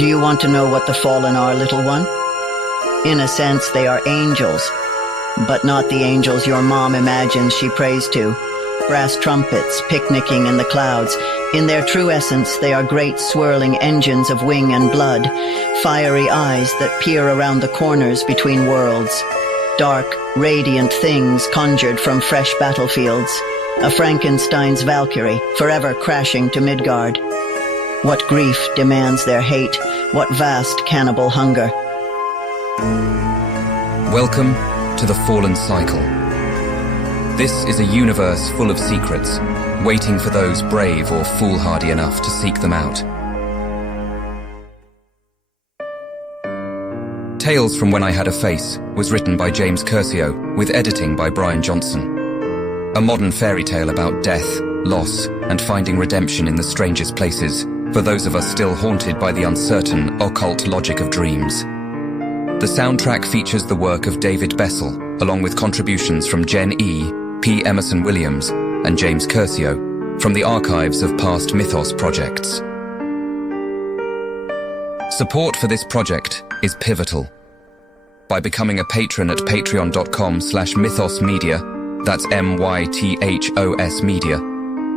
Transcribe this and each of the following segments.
Do you want to know what the fallen are, little one? In a sense, they are angels, but not the angels your mom imagines she prays to. Brass trumpets picnicking in the clouds. In their true essence, they are great swirling engines of wing and blood, fiery eyes that peer around the corners between worlds. Dark, radiant things conjured from fresh battlefields. A Frankenstein's Valkyrie, forever crashing to Midgard. What grief demands their hate, what vast cannibal hunger. Welcome to the Fallen Cycle. This is a universe full of secrets, waiting for those brave or foolhardy enough to seek them out. Tales from When I Had a Face was written by James Curcio, with editing by Brian Johnson. A modern fairy tale about death, loss, and finding redemption in the strangest places, for those of us still haunted by the uncertain, occult logic of dreams. The soundtrack features the work of David Bessel, along with contributions from Jen E., P. Emerson Williams, and James Curcio, from the archives of past Mythos projects. Support for this project is pivotal. By becoming a patron at patreon.com/mythosmedia, that's MYTHOS Media,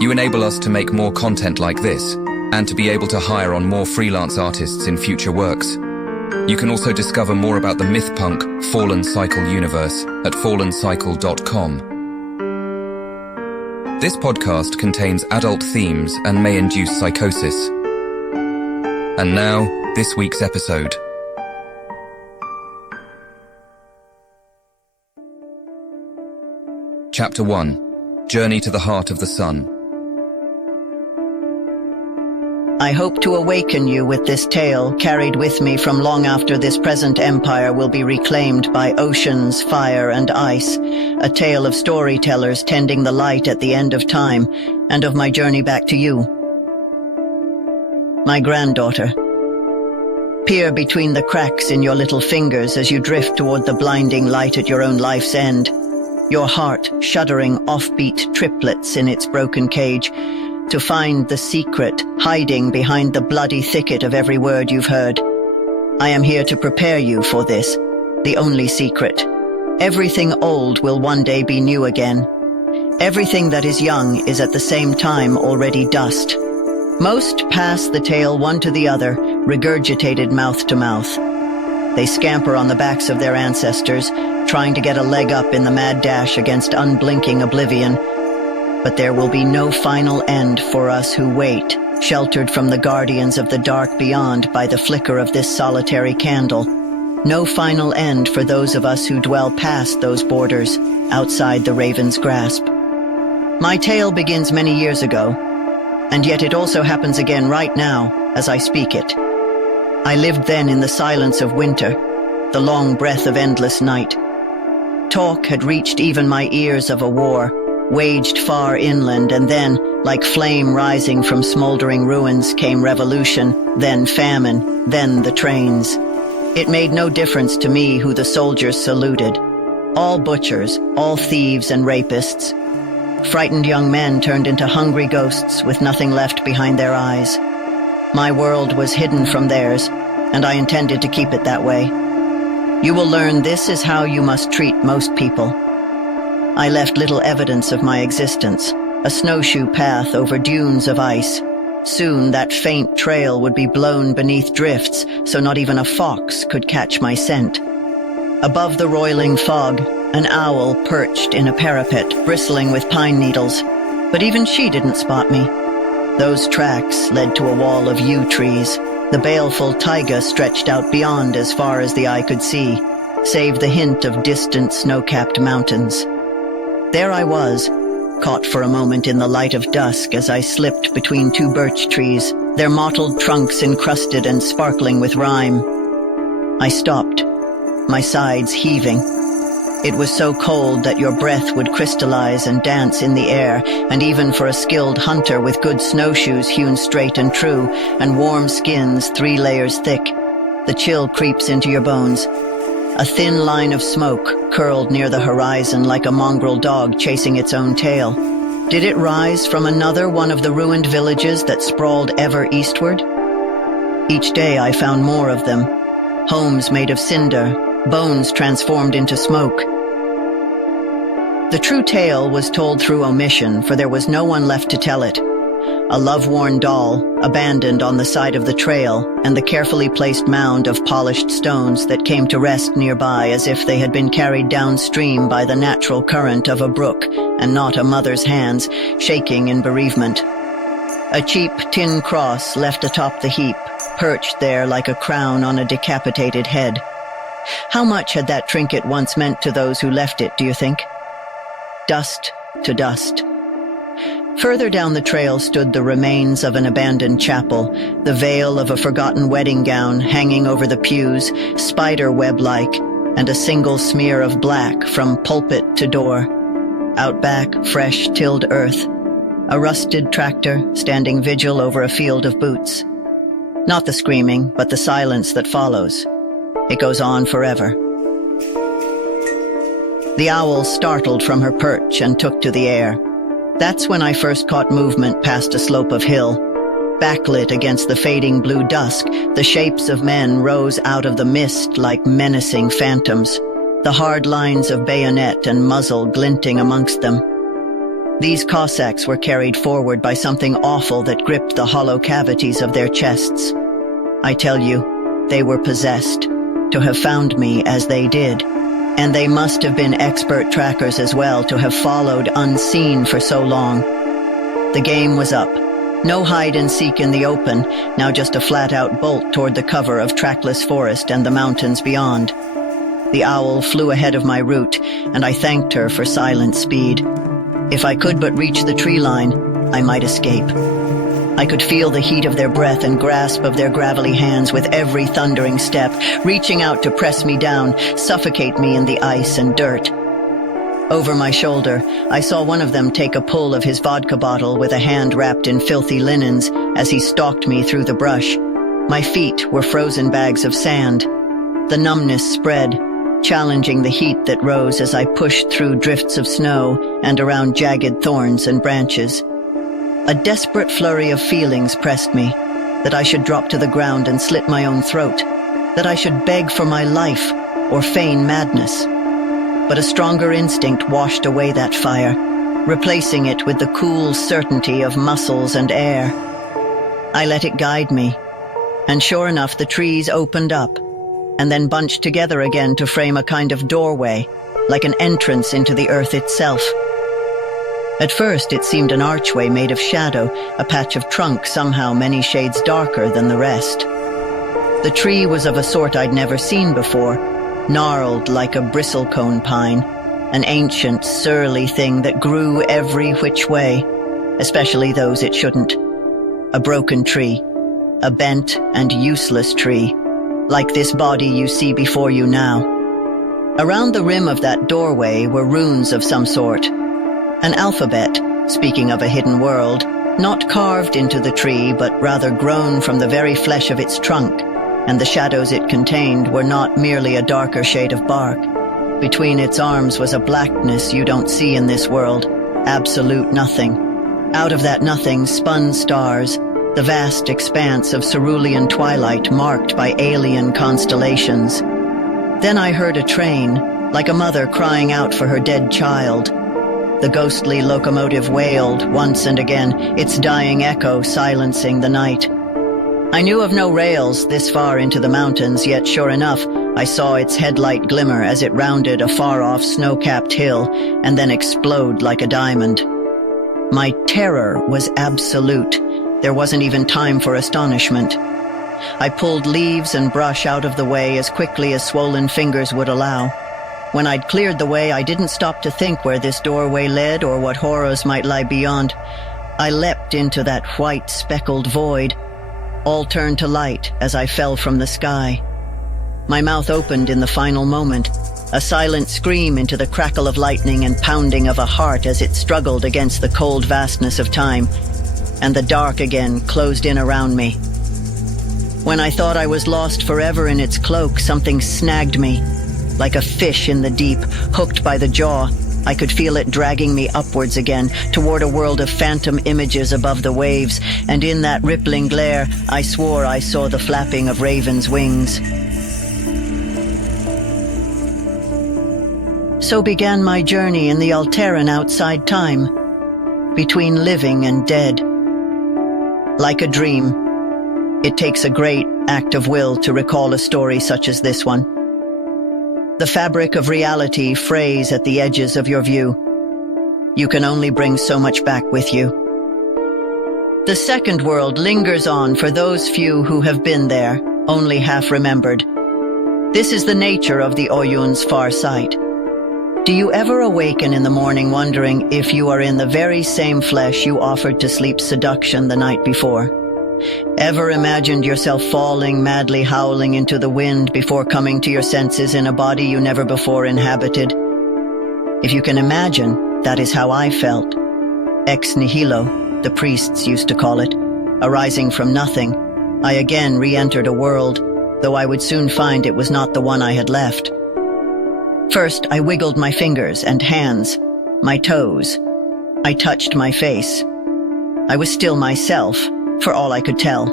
you enable us to make more content like this, and to be able to hire on more freelance artists in future works. You can also discover more about the myth-punk Fallen Cycle universe at fallencycle.com. This podcast contains adult themes and may induce psychosis. And now, this week's episode. Chapter 1. Journey to the Heart of the Sun. I hope to awaken you with this tale, carried with me from long after this present empire will be reclaimed by oceans, fire, and ice, a tale of storytellers tending the light at the end of time, and of my journey back to you. My granddaughter. Peer between the cracks in your little fingers as you drift toward the blinding light at your own life's end, your heart shuddering offbeat triplets in its broken cage, to find the secret hiding behind the bloody thicket of every word you've heard. I am here to prepare you for this, the only secret. Everything old will one day be new again. Everything that is young is at the same time already dust. Most pass the tale one to the other, regurgitated mouth to mouth. They scamper on the backs of their ancestors, trying to get a leg up in the mad dash against unblinking oblivion. But there will be no final end for us who wait, sheltered from the guardians of the dark beyond by the flicker of this solitary candle. No final end for those of us who dwell past those borders, outside the raven's grasp. My tale begins many years ago, and yet it also happens again right now as I speak it. I lived then in the silence of winter, the long breath of endless night. Talk had reached even my ears of a war, waged far inland, and then, like flame rising from smoldering ruins, came revolution, then famine, then the trains. It made no difference to me who the soldiers saluted. All butchers, all thieves and rapists. Frightened young men turned into hungry ghosts with nothing left behind their eyes. My world was hidden from theirs, and I intended to keep it that way. You will learn this is how you must treat most people. I left little evidence of my existence, a snowshoe path over dunes of ice. Soon that faint trail would be blown beneath drifts, so not even a fox could catch my scent. Above the roiling fog, an owl perched in a parapet, bristling with pine needles, but even she didn't spot me. Those tracks led to a wall of yew trees. The baleful taiga stretched out beyond as far as the eye could see, save the hint of distant snow-capped mountains. There I was, caught for a moment in the light of dusk as I slipped between two birch trees, their mottled trunks encrusted and sparkling with rime. I stopped, my sides heaving. It was so cold that your breath would crystallize and dance in the air, and even for a skilled hunter with good snowshoes hewn straight and true, and warm skins 3 layers thick, the chill creeps into your bones. A thin line of smoke curled near the horizon like a mongrel dog chasing its own tail. Did it rise from another one of the ruined villages that sprawled ever eastward? Each day I found more of them. Homes made of cinder, bones transformed into smoke. The true tale was told through omission, for there was no one left to tell it. A love-worn doll, abandoned on the side of the trail, and the carefully placed mound of polished stones that came to rest nearby as if they had been carried downstream by the natural current of a brook and not a mother's hands, shaking in bereavement. A cheap tin cross left atop the heap, perched there like a crown on a decapitated head. How much had that trinket once meant to those who left it, do you think? Dust to dust. Further down the trail stood the remains of an abandoned chapel, the veil of a forgotten wedding gown hanging over the pews, spider web-like, and a single smear of black from pulpit to door. Out back, fresh, tilled earth. A rusted tractor standing vigil over a field of boots. Not the screaming, but the silence that follows. It goes on forever. The owl startled from her perch and took to the air. That's when I first caught movement past a slope of hill. Backlit against the fading blue dusk, the shapes of men rose out of the mist like menacing phantoms, the hard lines of bayonet and muzzle glinting amongst them. These Cossacks were carried forward by something awful that gripped the hollow cavities of their chests. I tell you, they were possessed, to have found me as they did. And they must have been expert trackers as well, to have followed unseen for so long. The game was up. No hide and seek in the open, now just a flat-out bolt toward the cover of trackless forest and the mountains beyond. The owl flew ahead of my route, and I thanked her for silent speed. If I could but reach the tree line, I might escape. I could feel the heat of their breath and grasp of their gravelly hands with every thundering step, reaching out to press me down, suffocate me in the ice and dirt. Over my shoulder, I saw one of them take a pull of his vodka bottle with a hand wrapped in filthy linens as he stalked me through the brush. My feet were frozen bags of sand. The numbness spread, challenging the heat that rose as I pushed through drifts of snow and around jagged thorns and branches. A desperate flurry of feelings pressed me, that I should drop to the ground and slit my own throat, that I should beg for my life or feign madness. But a stronger instinct washed away that fire, replacing it with the cool certainty of muscles and air. I let it guide me, and sure enough the trees opened up, and then bunched together again to frame a kind of doorway, like an entrance into the earth itself. At first it seemed an archway made of shadow, a patch of trunk somehow many shades darker than the rest. The tree was of a sort I'd never seen before, gnarled like a bristlecone pine, an ancient, surly thing that grew every which way, especially those it shouldn't. A broken tree, a bent and useless tree, like this body you see before you now. Around the rim of that doorway were runes of some sort. An alphabet, speaking of a hidden world, not carved into the tree, but rather grown from the very flesh of its trunk, and the shadows it contained were not merely a darker shade of bark. Between its arms was a blackness you don't see in this world, absolute nothing. Out of that nothing spun stars, the vast expanse of cerulean twilight marked by alien constellations. Then I heard a train, like a mother crying out for her dead child. The ghostly locomotive wailed once and again, its dying echo silencing the night. I knew of no rails this far into the mountains, yet sure enough, I saw its headlight glimmer as it rounded a far-off snow-capped hill and then explode like a diamond. My terror was absolute. There wasn't even time for astonishment. I pulled leaves and brush out of the way as quickly as swollen fingers would allow. When I'd cleared the way, I didn't stop to think where this doorway led or what horrors might lie beyond. I leapt into that white, speckled void. All turned to light as I fell from the sky. My mouth opened in the final moment, a silent scream into the crackle of lightning and pounding of a heart as it struggled against the cold vastness of time, and the dark again closed in around me. When I thought I was lost forever in its cloak, something snagged me. Like a fish in the deep, hooked by the jaw, I could feel it dragging me upwards again, toward a world of phantom images above the waves, and in that rippling glare, I swore I saw the flapping of ravens' wings. So began my journey in the Alteran outside time, between living and dead. Like a dream, it takes a great act of will to recall a story such as this one. The fabric of reality frays at the edges of your view. You can only bring so much back with you. The second world lingers on for those few who have been there, only half remembered. This is the nature of the Oyun's far sight. Do you ever awaken in the morning wondering if you are in the very same flesh you offered to sleep seduction the night before? Ever imagined yourself falling, madly howling into the wind before coming to your senses in a body you never before inhabited? If you can imagine, that is how I felt. Ex nihilo, the priests used to call it. Arising from nothing, I again re-entered a world, though I would soon find it was not the one I had left. First, I wiggled my fingers and hands, my toes. I touched my face. I was still myself, for all I could tell.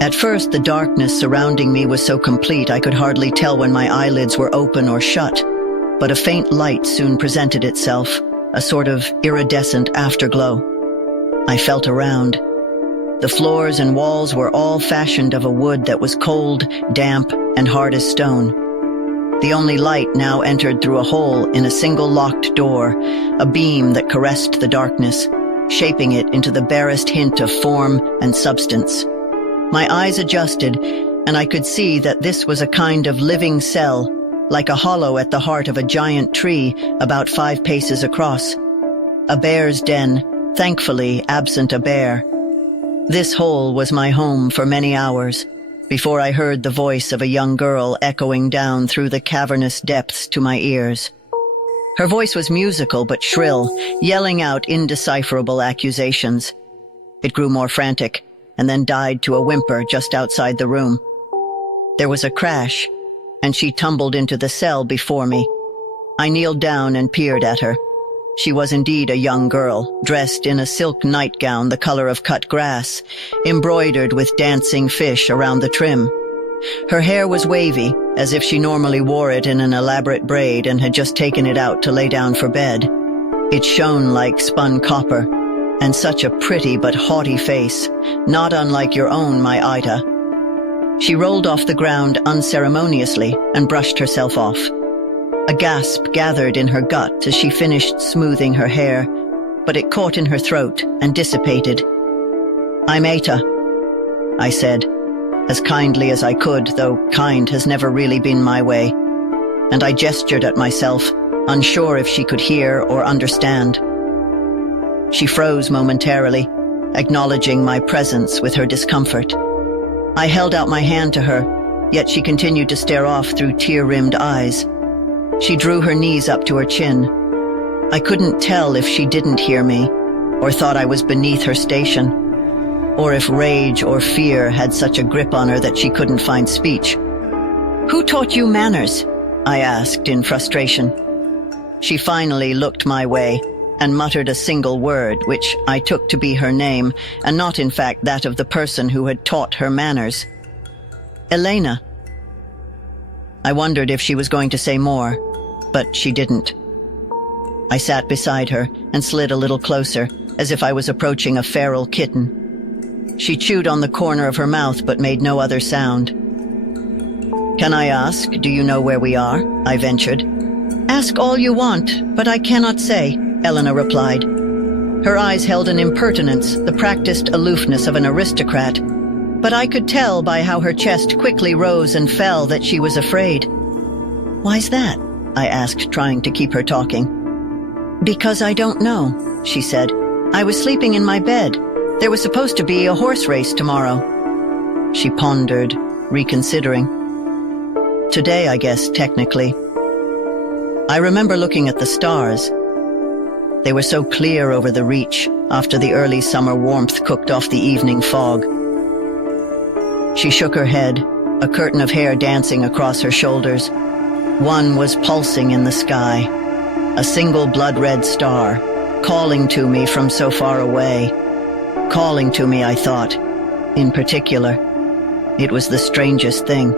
At first, the darkness surrounding me was so complete I could hardly tell when my eyelids were open or shut, but a faint light soon presented itself, a sort of iridescent afterglow. I felt around. The floors and walls were all fashioned of a wood that was cold, damp, and hard as stone. The only light now entered through a hole in a single locked door, a beam that caressed the darkness, shaping it into the barest hint of form and substance. My eyes adjusted, and I could see that this was a kind of living cell, like a hollow at the heart of a giant tree about 5 paces across. A bear's den, thankfully absent a bear. This hole was my home for many hours, before I heard the voice of a young girl echoing down through the cavernous depths to my ears. Her voice was musical but shrill, yelling out indecipherable accusations. It grew more frantic, and then died to a whimper just outside the room. There was a crash, and she tumbled into the cell before me. I kneeled down and peered at her. She was indeed a young girl, dressed in a silk nightgown the color of cut grass, embroidered with dancing fish around the trim. Her hair was wavy, as if she normally wore it in an elaborate braid and had just taken it out to lay down for bed. It shone like spun copper, and such a pretty but haughty face, not unlike your own, my Ida. She rolled off the ground unceremoniously and brushed herself off. A gasp gathered in her gut as she finished smoothing her hair, but it caught in her throat and dissipated. "I'm Eta," I said, as kindly as I could, though kind has never really been my way, and I gestured at myself, unsure if she could hear or understand. She froze momentarily, acknowledging my presence with her discomfort. I held out my hand to her, yet she continued to stare off through tear-rimmed eyes. She drew her knees up to her chin. I couldn't tell if she didn't hear me, or thought I was beneath her station, or if rage or fear had such a grip on her that she couldn't find speech. "Who taught you manners?" I asked in frustration. She finally looked my way and muttered a single word, which I took to be her name, and not in fact that of the person who had taught her manners. "Elena." I wondered if she was going to say more, but she didn't. I sat beside her and slid a little closer, as if I was approaching a feral kitten. She chewed on the corner of her mouth but made no other sound. "Can I ask, do you know where we are?" I ventured. "Ask all you want, but I cannot say," Elena replied. Her eyes held an impertinence, the practiced aloofness of an aristocrat, but I could tell by how her chest quickly rose and fell that she was afraid. "Why's that?" I asked, trying to keep her talking. "Because I don't know," she said. "I was sleeping in my bed. There was supposed to be a horse race tomorrow." She pondered, reconsidering. "Today, I guess, technically." I remember looking at the stars. They were so clear over the reach, after the early summer warmth cooked off the evening fog. She shook her head, a curtain of hair dancing across her shoulders. One was pulsing in the sky. a single blood-red star, calling to me from so far away. Calling to me, I thought. In particular, it was the strangest thing.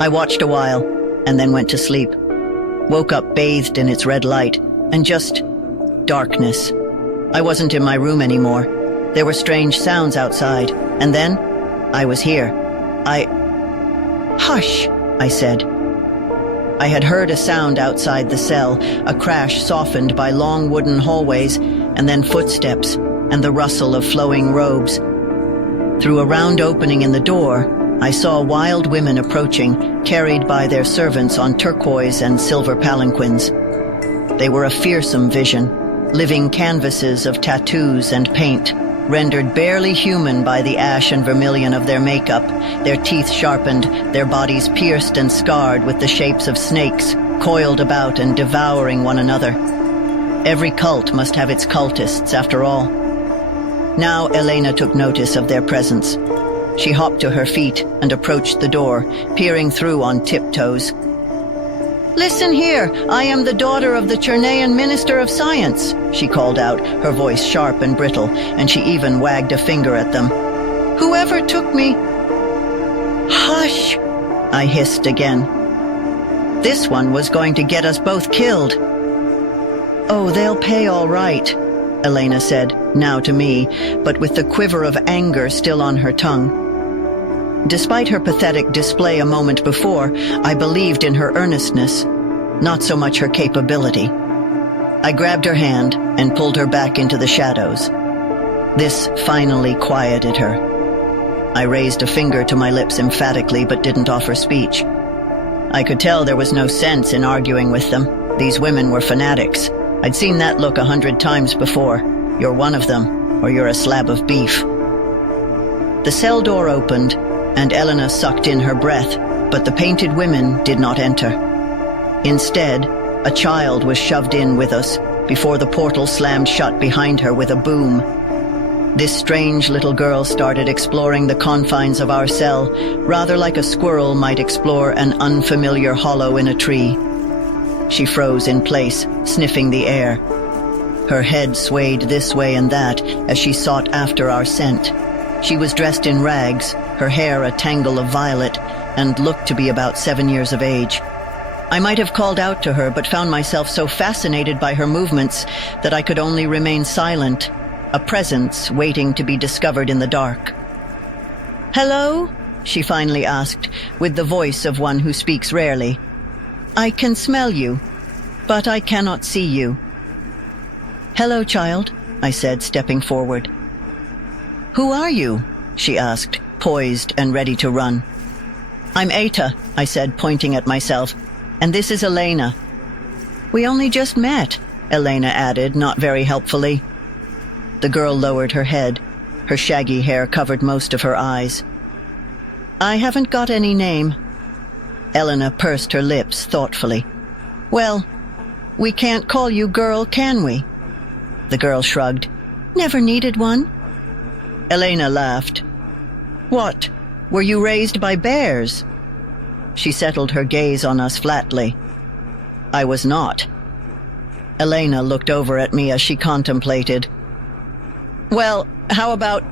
I watched a while, and then went to sleep. Woke up bathed in its red light, and just darkness. I wasn't in my room anymore. There were strange sounds outside, and then I was here. Hush, I said. I had heard a sound outside the cell, a crash softened by long wooden hallways, and then footsteps, and the rustle of flowing robes. Through a round opening in the door, I saw wild women approaching, carried by their servants on turquoise and silver palanquins. They were a fearsome vision, living canvases of tattoos and paint, rendered barely human by the ash and vermilion of their makeup, their teeth sharpened, their bodies pierced and scarred with the shapes of snakes, coiled about and devouring one another. Every cult must have its cultists, after all. Now Elena took notice of their presence. She hopped to her feet and approached the door, peering through on tiptoes. "Listen here, I am the daughter of the Chernaean Minister of Science," she called out, her voice sharp and brittle, and she even wagged a finger at them. "Whoever took me—" "Hush," I hissed again. This one was going to get us both killed. "Oh, they'll pay all right," Elena said, now to me, but with the quiver of anger still on her tongue. Despite her pathetic display a moment before, I believed in her earnestness, not so much her capability. I grabbed her hand and pulled her back into the shadows. This finally quieted her. I raised a finger to my lips emphatically but didn't offer speech. I could tell there was no sense in arguing with them. These women were fanatics. I'd seen that look 100 times before. You're one of them, or you're a slab of beef. The cell door opened, and Elena sucked in her breath, but the painted women did not enter. Instead, a child was shoved in with us before the portal slammed shut behind her with a boom. This strange little girl started exploring the confines of our cell, rather like a squirrel might explore an unfamiliar hollow in a tree. She froze in place, sniffing the air. Her head swayed this way and that as she sought after our scent. She was dressed in rags, her hair a tangle of violet, and looked to be about 7 years of age. I might have called out to her, but found myself so fascinated by her movements that I could only remain silent, a presence waiting to be discovered in the dark. "Hello?" she finally asked, with the voice of one who speaks rarely. "I can smell you, but I cannot see you." "Hello, child," I said, stepping forward. "Who are you?" she asked, poised and ready to run. "I'm Eta," I said, pointing at myself, "and this is Elena." "We only just met," Elena added, not very helpfully. The girl lowered her head. Her shaggy hair covered most of her eyes. "I haven't got any name." Elena pursed her lips thoughtfully. "Well, we can't call you girl, can we?" The girl shrugged. "Never needed one." Elena laughed. "What, were you raised by bears?" She settled her gaze on us flatly. I was not. Elena looked over at me as she contemplated. "Well, how about—"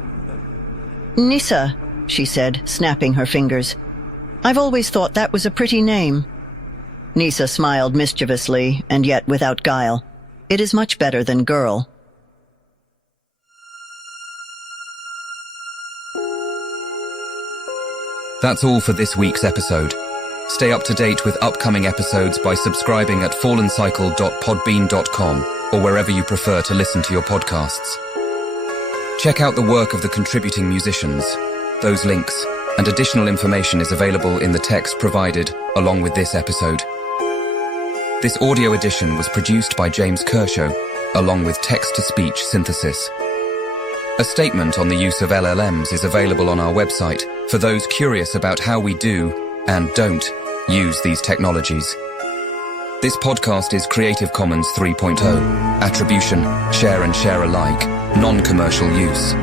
"Nyssa," she said, snapping her fingers. "I've always thought that was a pretty name." Nyssa smiled mischievously, and yet without guile. "It is much better than girl." That's all for this week's episode. Stay up to date with upcoming episodes by subscribing at fallencycle.podbean.com or wherever you prefer to listen to your podcasts. Check out the work of the contributing musicians. Those links and additional information is available in the text provided along with this episode. This audio edition was produced by James Kershaw, along with text-to-speech synthesis. A statement on the use of LLMs is available on our website for those curious about how we do and don't use these technologies. This podcast is Creative Commons 3.0, attribution, share and share alike, non-commercial use.